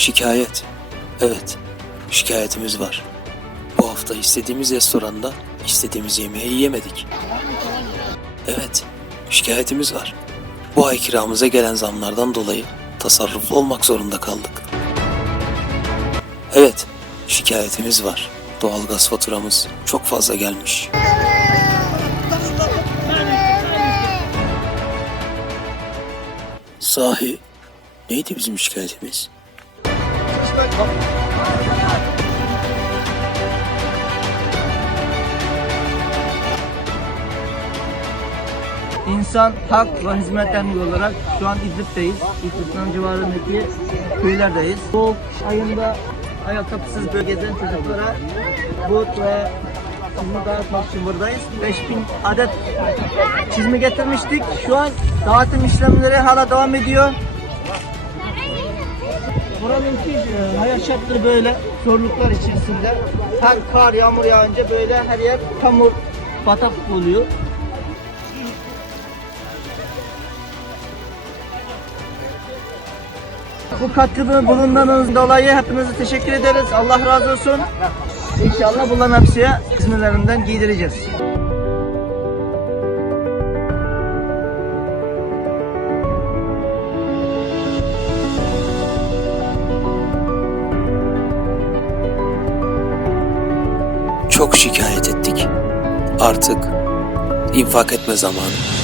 Şikayet. Evet, şikayetimiz var. Bu hafta istediğimiz restoranda istediğimiz yemeği yiyemedik. Evet, şikayetimiz var. Bu ay kiramıza gelen zamlardan dolayı tasarruflu olmak zorunda kaldık. Evet, şikayetimiz var. Doğalgaz faturamız çok fazla gelmiş. Sahi, neydi bizim şikayetimiz? İnsan Hak ve Hizmet Derneği olarak şu an İdlib'deyiz. İdlib'den civarındaki köylerdeyiz. Soğuk ayında ayakkabısız bölgeden çocuklara bu ve çizme dağıtmak için buradayız. 5000 adet çizme getirmiştik. Şu an dağıtım işlemleri hala devam ediyor. Buranınki e, hayat şartları böyle zorluklar içerisinde. Her kar, yağmur yağınca böyle her yer çamur, bataklık oluyor. Bu katkıda bulunduğunuz dolayı hepinize teşekkür ederiz. Allah razı olsun. İnşallah bunların hepsi hizmetlerinden giydireceğiz. Çok şikayet ettik. Artık infak etme zamanı.